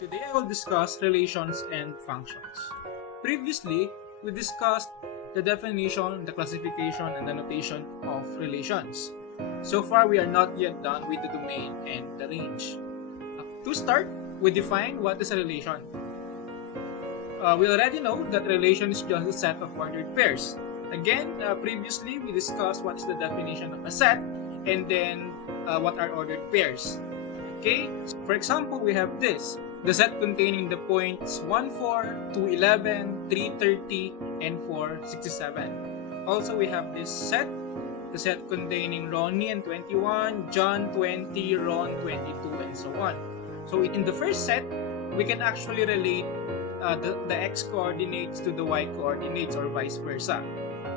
Today I will discuss relations and functions. Previously, we discussed the definition, the classification, and the notation of relations. So far, we are not yet done with the domain and the range. To start, we define what is a relation. We already know that relation is just a set of ordered pairs. Again, previously we discussed what is the definition of a set and then what are ordered pairs. Okay, so for example, we have this. The set containing the points 1, 4, 2, 11, 3, 30, and 4, 67. Also, we have this set. The set containing Ronnie and 21, John 20, Ron 22, and so on. So in the first set, we can actually relate the x coordinates to the y coordinates or vice versa.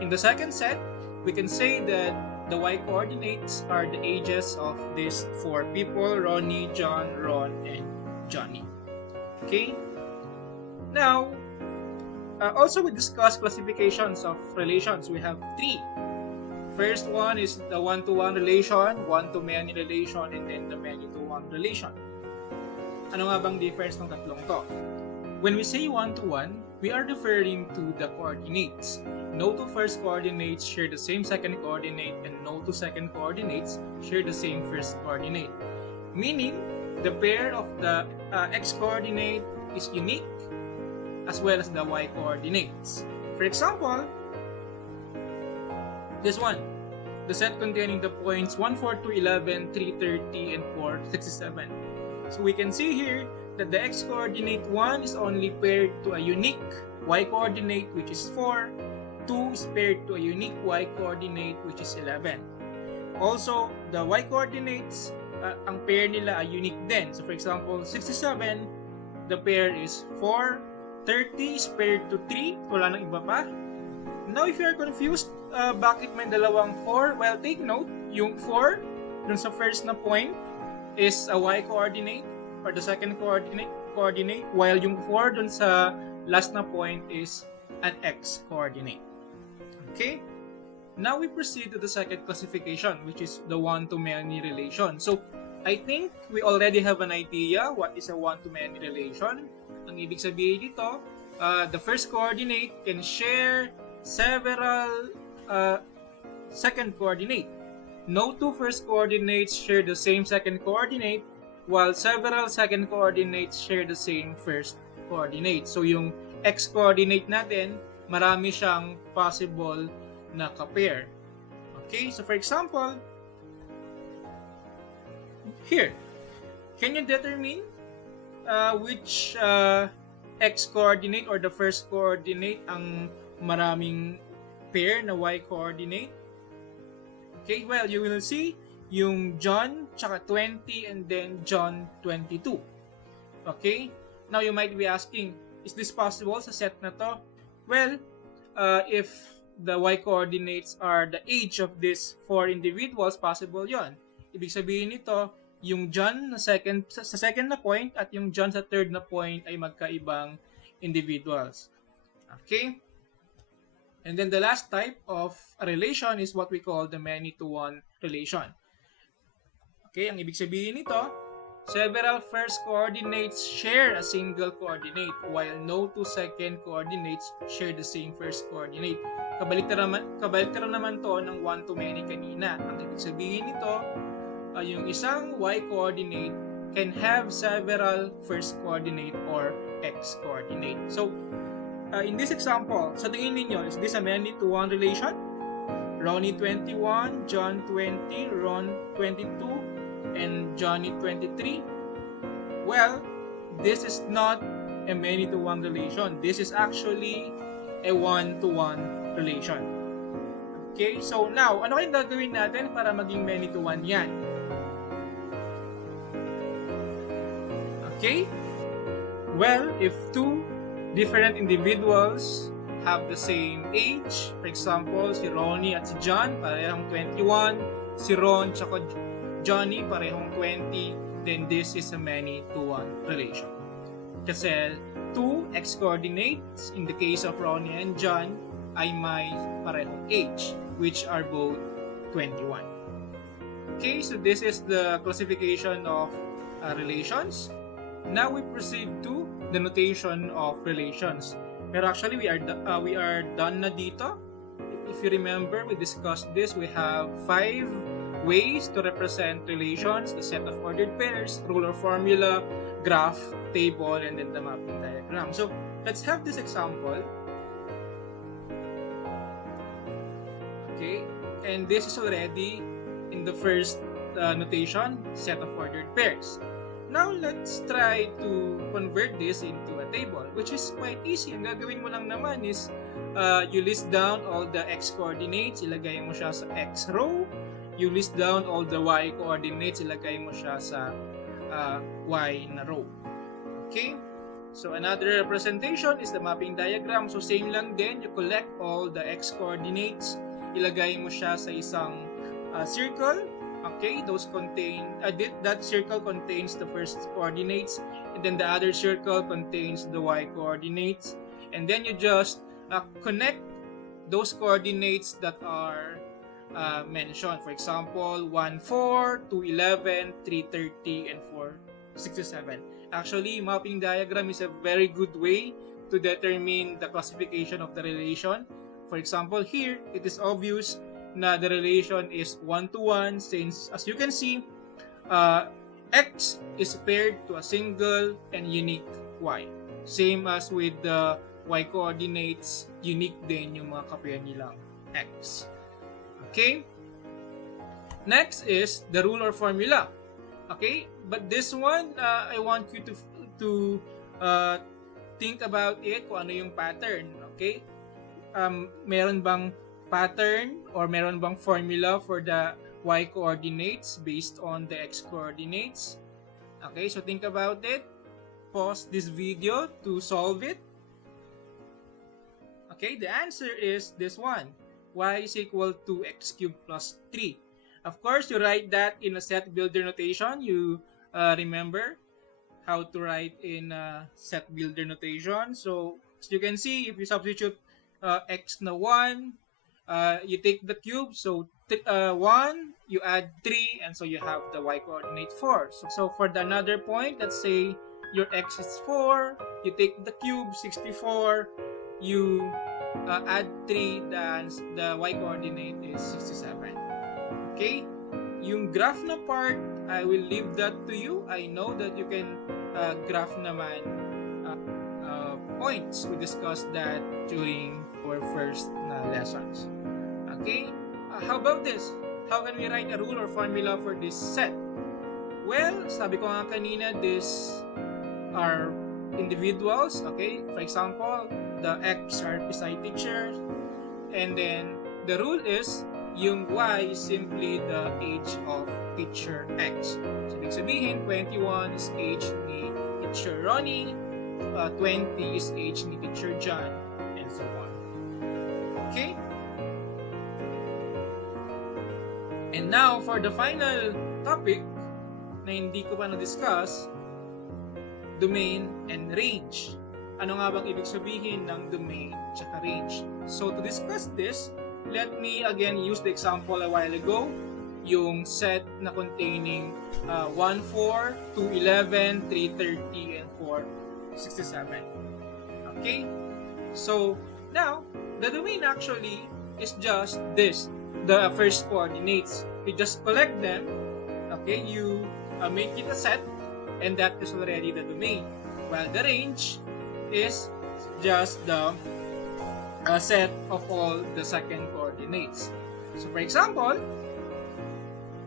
In the second set, we can say that the y coordinates are the ages of these four people, Ronnie, John, Ron, and Johnny. Okay? Now, also we discussed classifications of relations. We have three. First one is the one-to-one relation, one-to-many relation, and then the many-to-one relation. Ano nga bang difference ng tatlong to? When we say one-to-one, we are referring to the coordinates. No two first coordinates share the same second coordinate, and no two second coordinates share the same first coordinate. Meaning, the pair of the x coordinate is unique as well as the y coordinates. For example, this one, the set containing the points 1, 4, 2, 11, 3, 30, and 4, 67. So we can see here that the x coordinate 1 is only paired to a unique y coordinate which is 4, 2 is paired to a unique y coordinate which is 11. Also, the y coordinates, ang pair nila ay unique din. So for example, 67, the pair is 4, 30 is paired to 3, wala nang iba pa. Now if you are confused, bakit may dalawang 4? Well, take note, yung 4 dun sa first na point is a y coordinate or the second coordinate, while yung 4 dun sa last na point is an x coordinate. Okay? Now we proceed to the second classification, which is the one-to-many relation. So, I think we already have an idea what is a one-to-many relation. Ang ibig sabihin dito, the first coordinate can share several second coordinate. No two first coordinates share the same second coordinate, while several second coordinates share the same first coordinate. So, yung x coordinate natin, marami siyang possible na ka-pair. Okay, so for example, here, can you determine which x coordinate or the first coordinate ang maraming pair na y coordinate? Okay, well, you will see yung John tsaka 20 and then John 22. Okay, now you might be asking, is this possible sa set na to? Well, if the y coordinates are the age of these four individuals, possible yon. Ibig sabihin nito, yung John sa second na point at yung John sa third na point ay magkaibang individuals. Okay? And then the last type of a relation is what we call the many-to-one relation. Okay, ang ibig sabihin nito, several first coordinates share a single coordinate while no two second coordinates share the same first coordinate. Kabaliktaran naman to ng one-to-many kanina. Ang ibig sabihin nito, yung isang y coordinate can have several first coordinate or x coordinate. So, in this example, sa tingin ninyo, is this a many-to-one relation? Ronnie 21, John 20, Ron 22, and Johnny 23? Well, this is not a many-to-one relation. This is actually a one-to-one relation. Okay, so now, ano kayong gagawin natin para maging many-to-one yan? Okay? Well, if two different individuals have the same age, for example, si Ronnie at si John, parehong 21, si Ron at Johnny, parehong 20, then this is a many-to-one relation. Kasi two x coordinates, in the case of Ronnie and John, ay may parehong age, which are both 21. Okay, so this is the classification of relations. Now we proceed to the notation of relations. Pero actually, we are done na dito. If you remember, we discussed this. We have 5 ways to represent relations: the set of ordered pairs, ruler formula, graph, table, and then the mapping diagram. So let's have this example. Okay, and this is already in the first notation, set of ordered pairs. Now, let's try to convert this into a table, which is quite easy. Ang gagawin mo lang naman is you list down all the x coordinates, ilagay mo siya sa x row. You list down all the y coordinates, ilagay mo siya sa y na row. Okay? So, another representation is the mapping diagram. So, same lang din. You collect all the x coordinates, ilagay mo siya sa isang circle. Okay, those contain that circle contains the first coordinates, and then the other circle contains the y coordinates, and then you just connect those coordinates that are mentioned. For example, 1, 4, 2, 11, 3, 30, and 4, 67. Actually, mapping diagram is a very good way to determine the classification of the relation. For example, here it is obvious na the relation is 1-to-1 since, as you can see, x is paired to a single and unique y. Same as with the y coordinates, unique din yung mga kapair nilang x. Okay? Next is the ruler formula. Okay? But this one, I want you to think about it, kung ano yung pattern. Okay? Meron bang pattern or meron bang formula for the y coordinates based on the x coordinates? Okay, so think about it. Pause this video to solve it. Okay, the answer is this one. Y is equal to x cubed plus 3. Of course, you write that in a set builder notation. You remember how to write in a set builder notation. So, as you can see, if you substitute x na 1, you take the cube, so 1, you add 3, and so you have the y coordinate 4. So for another point, let's say your x is 4, you take the cube, 64, you add 3, then the y coordinate is 67. Okay? Yung graph na part, I will leave that to you. I know that you can graph naman points. We discussed that during our first lessons. Okay? How about this? How can we write a rule or formula for this set? Well, sabi ko nga kanina, these are individuals. Okay? For example, the x are beside teachers. And then, the rule is, yung y is simply the age of teacher x. So, ibig sabihin, 21 is age ni teacher Ronnie, 20 is age ni teacher John, and so on. Okay? And now, for the final topic na hindi ko pa na-discuss, domain and range. Ano nga bang ibig sabihin ng domain at range? So, to discuss this, let me again use the example a while ago, yung set na containing 1, 4, 2, 11, 3, 30, and 4, 67. Okay? So, now, the domain actually is just this, the first coordinates. You just collect them, okay, you make it a set, and that is already the domain. While the range is just the set of all the second coordinates. So for example,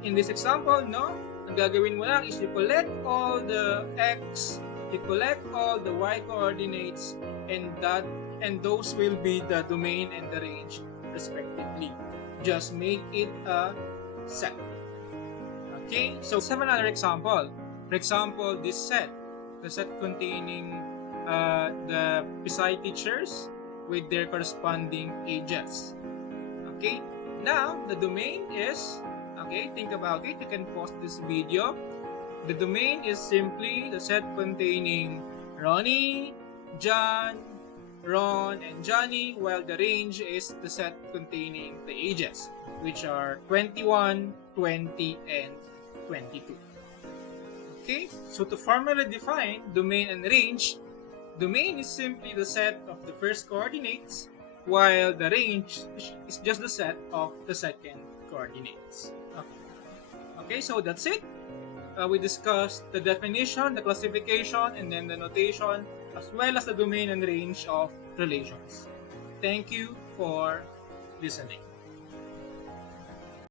in this example, no, ang gagawin mo lang is you collect all the x, you collect all the y coordinates, and those will be the domain and the range respectively. Just make it a set. Okay, so let's have another example. For example, this set, the set containing the beside teachers with their corresponding ages. Okay, now the domain is, okay, think about it, you can pause this video. The domain is simply the set containing Ronnie, John, Ron, and Johnny, while the range is the set containing the ages, which are 21, 20, and 22. Okay, so to formally define domain and range, domain is simply the set of the first coordinates, while the range is just the set of the second coordinates. Okay, so that's it. We discussed the definition, the classification, and then the notation, as well as the domain and range of relations. Thank you for listening.